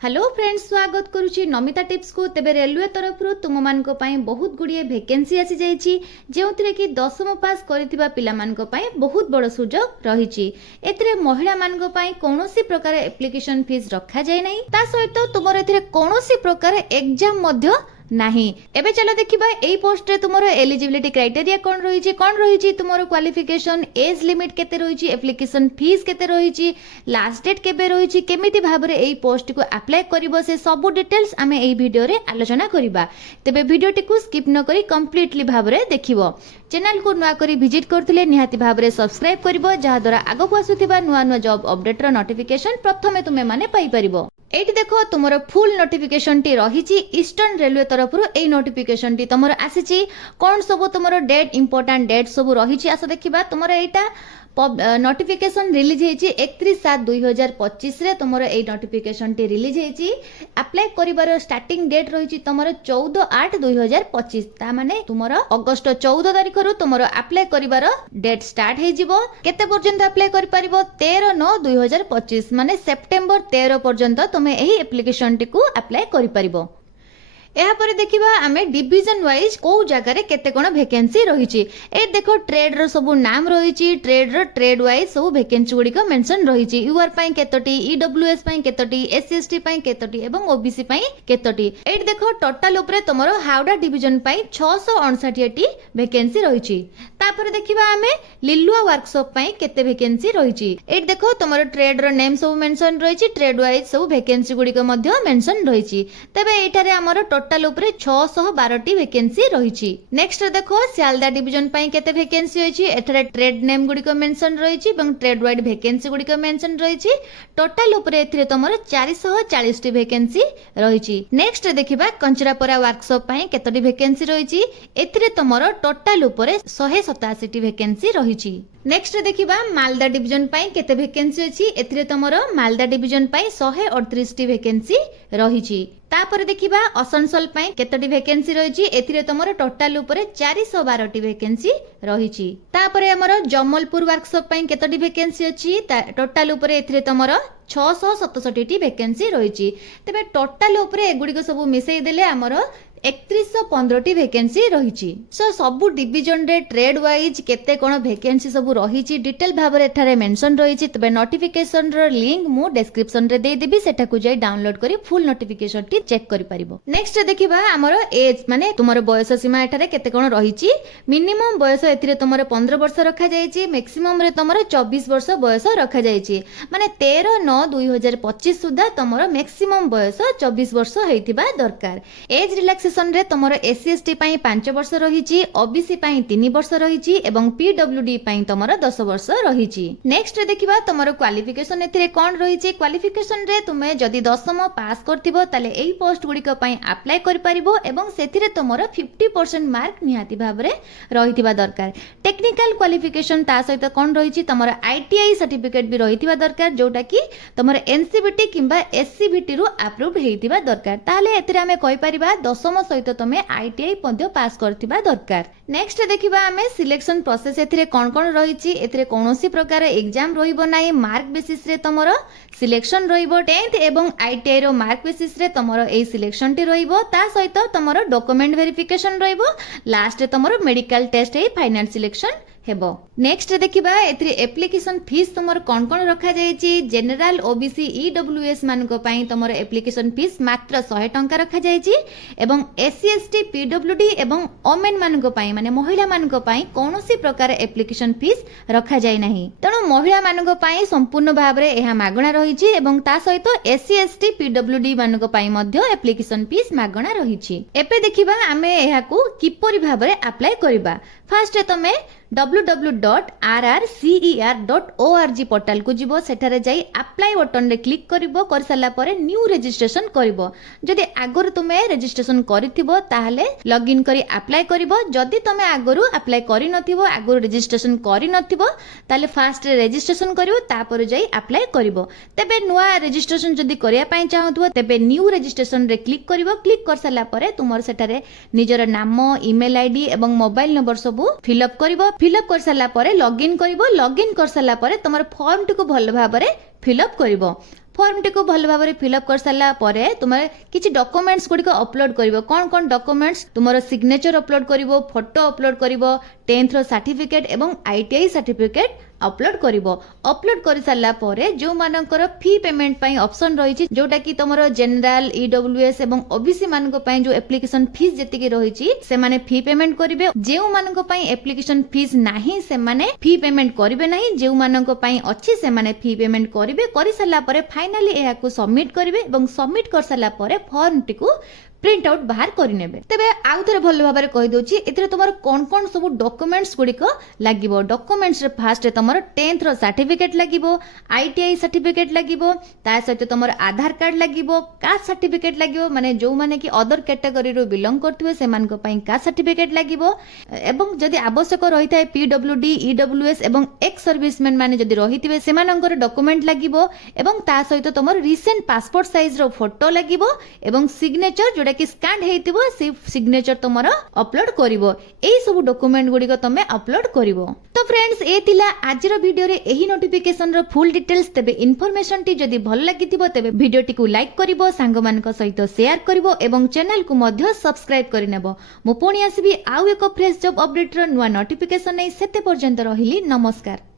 Hello friends, स्वागत करुच्ची Namita tips को। तेबे रेलवे तरफ तुम मान बहुत गुड़िए वैकेंसी आसी जाइए जो कि 10वीं पास करथिबा पिला मान बहुत बड़ सुजोग रही। एथिरे महिला मान कौन प्रकार एप्लिकेशन फीस रखा जाए नहीं, ता सहित तुम कौन प्रकार एग्जाम नाही। एबे चलो देखिबा एई पोस्ट रे तुमरो एलिजिबिलिटी क्राइटेरिया कोन रही तुमरो क्वालिफिकेशन, एज लिमिट केते रही, एप्लिकेशन फीस केते रही, लास्ट डेट केबे रही, केमिति भाबरे एई पोस्ट को अप्लाई करिवो से सब डिटेल्स आमे एई वीडियो रे आलोचना करिबा। तेबे वीडियोटी को स्किप न करी कंप्लीटली भाबरे देखिबो। चैनल को नुआ करी विजिट करथिले निहाती भाबरे सब्सक्राइब करिवो, जहा द्वारा आगो आसुथिबा नुआ नुआ जॉब अपडेट रो नोटिफिकेशन प्रथमे तुमे माने पाई परिबो। एठी देखो तुमरो फुल नोटिफिकेशन टी रही ईस्टर्न रेलवे तरफ एई नोटिफिकेशन टी तुमरो आसीची। कोन सब तुमरो डेट इंपोर्टेंट डेट सब रही आस देखिबा। तुमरो एटा नोटिफिकेशन रिलीज होती 31/7/2025 रे तुमरो एई नोटिफिकेशन टी रिलीज होती। अप्लाई करिवार स्टार्टिंग डेट रही तुमरो 14/8/2025, ता माने तुमरो अगस्त 14 तारिख रु तुमरो अप्लाई करिवार डेट स्टार्ट हे जिवो। केते पर्यंत अप्लाई करि परिबो? 13/9/2025 माने सेप्टेम्बर 13 पर्यंत तुमे एही एप्लिकेशन टी को अप्लाई करि परिबो। यापर देखिबा आमे डिवीजन वाइज को जगह रे केते कोन वैकेंसी रही। ए देखो ट्रेड रो सब नाम रही, ट्रेड रो ट्रेड वाइज सब वैकेंसी गुडी को मेंशन रही। यूआर पई केतोटी, ईडब्ल्यूएस पई केतोटी, एससीएसटी पई केतोटी एवं ओबीसी पई केतोटी। ए देखो टोटल ऊपर तमरो हावड़ा डिवीजन पई 659 टी वैकेंसी रही। तापर देखिबा आमे लिलुआ वर्कशॉप पई केते वैकेंसी रही। ए देखो तमरो ट्रेड रो नेम सब मेंशन रही, ट्रेड वाइज सब वैकेंसी गुडी को मध्य मेंशन रही। तबे एटारे हमरो टोटल ऊपर 612 टी वैकेंसी रही। नेक्स्ट देखो सियालदा डिवीजन पई केते वैकेंसी होची। एठारे ट्रेड नेम गुडी को मेंशन रही एवं ट्रेड वाइड वैकेंसी गुडी को मेंशन रही। टोटल ऊपर एथिरे तमरो 440 टी वैकेंसी रही। नेक्स्ट देखिबा कंचरापरा वर्कशॉप पई केतोटी वैकेंसी रही। एथिरे तमरो टोटल ऊपर 187 टी वैकेंसी रही। नेक्स्ट देखिबा मालदा डिवीजन पई केते वैकेंसी अछि। एथिरे तमरो मालदा डिवीजन पई 138 टी वैकेंसी रही। तापर देखिबा असनसोल पई केतोटी वैकेंसी रही। एथिरे तमरो टोटल ऊपर 412 टी वैकेंसी रही। तापर हमरो जमलपुर वर्कशॉप पई केतोटी वैकेंसी अछि। टोटल ऊपर एथिरे तमरो 667 टी वैकेंसी रही। तबे टोटल ऊपर एगुडी को सब मिसई देले हमरो 3115 टी वैकेंसी रही। सो सबु डिवीजन रे ट्रेड वाइज केते कोन वैकेंसी सब रही डिटेल भाबरे एठारे मेंशन रही। तबे नोटिफिकेशन रो लिंक मु डिस्क्रिप्शन रे दे देबी, सेटा को जाई डाउनलोड करी फुल नोटिफिकेशन टी चेक करि परिबो। नेक्स्ट देखिबा हमरो एज माने तुमरो बयस सीमा एठारे केते कोन रही। मिनिमम बयस एथिरे तुमरो 15 वर्ष रखा जायछि, मैक्सिमम रे तुमरो 24 वर्ष बयस रखा जायछि। माने 13/9/2025 सुधा तुमरो मैक्सिमम बयस 24 वर्ष हेतिबा दरकार। एज रिलैक्स रे तुमरो एससी एसटी पई 5 वर्ष रही, ओबीसी पई 3 वर्ष रही एवं पीडब्ल्यूडी पई तुमरो 10 वर्ष रही। नेक्स्ट देखिबा तुमरो क्वालिफिकेशन एथिरे कोन रही। क्वालिफिकेशन रे तुमे जदी 10वीं पास करथिबो ताले एई पोस्ट गुडी को पई अप्लाई करि परिबो एवं सेथिरे तुमरो 50% मार्क निहाती भाबरे रहितिबा दरकार। टेक्निकल क्वालिफिकेशन ता सहित कोन रही, तुमरो आईटीआई सर्टिफिकेट भी रहितिबा दरकार, जोटा कि तुमरो एनसीबीटी किंबा एससीबीटी रु अप्रूव्ड हेतिबा दरकार। ताले एथिरे हमें कहि परिबा 10वीं सहित तुमे आईटीआई पद्य पास करथिबा दरकार। नेक्स्ट देखिबा हमें सिलेक्शन प्रोसेस एथिरे कोन कोन रही। एथिरे कोनोसी प्रकार एग्जाम रहिबो नाही, मार्क बेसिस रे तुमरो सिलेक्शन रहिबो। 10th एवं आईटीआई रो मार्क बेसिस रे तुमरो एई सिलेक्शन टी रहिबो। ता सहित तुमरो डॉक्यूमेंट वेरिफिकेशन रहिबो। लास्ट रे तुमरो मेडिकल टेस्ट एई फाइनल सिलेक्शन हेबो। नेक्स्ट देखिबा एथिरे एप्लिकेशन फीस तुमर कोन कोन रखा जायछि। जनरल ओबीसी ईडब्ल्यूएस मान को पई तुमर एप्लिकेशन फीस मात्र 100 टंका रखा जायछि एवं एससी एसटी पीडब्ल्यूडी एवं ओमेन मान को पई माने महिला मान को पई कोनोसी प्रकार एप्लिकेशन फीस रखा जाय नाही। तणो महिला मान को पई संपूर्ण भाबरे एहा मागणा रहिछि एवं ता सहित एससी एसटी पीडब्ल्यूडी मान को पई मध्ये एप्लिकेशन फीस मागणा रहिछि। एपे देखिबा आमे एहा को किपरि भाबरे अप्लाई करिबा। फर्स्ट तमे www.rrcer.org पोर्टल को जीवो। सेठारे जाई अप्लाई बटन रे क्लिक करिवो। कर साला परे न्यू रजिस्ट्रेशन करिवो। जदि आगरु तुमे रजिस्ट्रेशन करिथिबो ताहाले लॉगिन करी अप्लाई करिवो। जदि तुमे आगरु अप्लाई करि नथिबो, आगरु रजिस्ट्रेशन करि नथिबो, ताले फास्ट रे रजिस्ट्रेशन करिवो, तापर जाई अप्लाई करिवो। तबे नुवा रजिस्ट्रेशन जदि करिया पई चाहथबो तबे न्यू रजिस्ट्रेशन रे क्लिक करिवो। क्लिक कर साला परे तुमर सेठारे निजर नाम, ईमेल आईडी एवं मोबाइल नंबर सब फिल अप करिवो। फिलअप कर साला परे लॉगिन करिवो। लॉगिन कर साला परे तुमर फॉर्म टिको भल भाबरे फिलअप करिवो। फॉर्म टी को भल भाव फिलअप कर सारा पर तुम किसी डॉक्यूमेंट्स गुड़िक अपलोड कर कौन कौन डॉक्यूमेंट्स तुम सिग्नेचर अपलोड कर फोटो अपलोड कर 10th सर्टिफिकेट एवं ITI सर्टिफिकेट अपलोड कर सारा पर जो मानकर फी पेमेंट पई ऑप्शन रही जोटा कि तुम जनरल EWS एवं OBC मान जो एप्लिकेशन फीस जी रही से माने फी पेमेंट करेंगे जो मान एप्लिकेशन फीस नहीं से माने फी पेमेंट करेंगे नहीं जो मान अच्छी से माने फी पेमेंट करेंगे कर सारा पर फाइनाली यह सबमिट करेंगे सबमिट कर सारा पर फॉर्म टी को प्रिंट आउट बाहर करने तेबे आउ थे भल भाव कही दूची एथिरे तुमर कौन कौन सब डॉक्यूमेंट्स गुड़िक लागिबो डॉक्यूमेंट्स रे फास्ट तुमर 10th सर्टिफिकेट लागिबो ITI सर्टिफिकेट लागिबो ता सहित तुमर आधार कार्ड लागिबो कास्ट सर्टिफिकेट लागिबो माने जो माने कि अदर कैटेगरी रो बिलोंग करथुवे से मान को पई कास्ट सर्टिफिकेट लागिबो एवं जदि आवश्यक रही थाए PWD EWS एवं एक्स सर्विसमैन माने जदि रहिथिबे से मानकर डॉक्यूमेंट लागिबो एवं ता सहित तुमर रिसेंट पासपोर्ट साइज रो फोटो लागिबो एवं सिग्नेचर जोटा कि स्कैन हेतिबो से सिग्नेचर तुमर अपलोड करिवो एई सब डॉक्यूमेंट गुडी तमे अपलोड करिवो। तो फ्रेंड्स ए थिला आजिर वीडियो रे एही नोटिफिकेशन रो फुल डिटेल्स तेबे इन्फॉर्मेशन टी जदि भल लागिथिबो तेबे वीडियो टी को लाइक करिवो सांग मान को सहित शेयर करिवो एवं चैनल को मध्य सब्सक्राइब करिनेबो मु पुणी आसीबी आउ एक फ्रेश जॉब अपडेट रो नुवा नोटिफिकेशन नै सेते पर्यंत रहिली नमस्कार।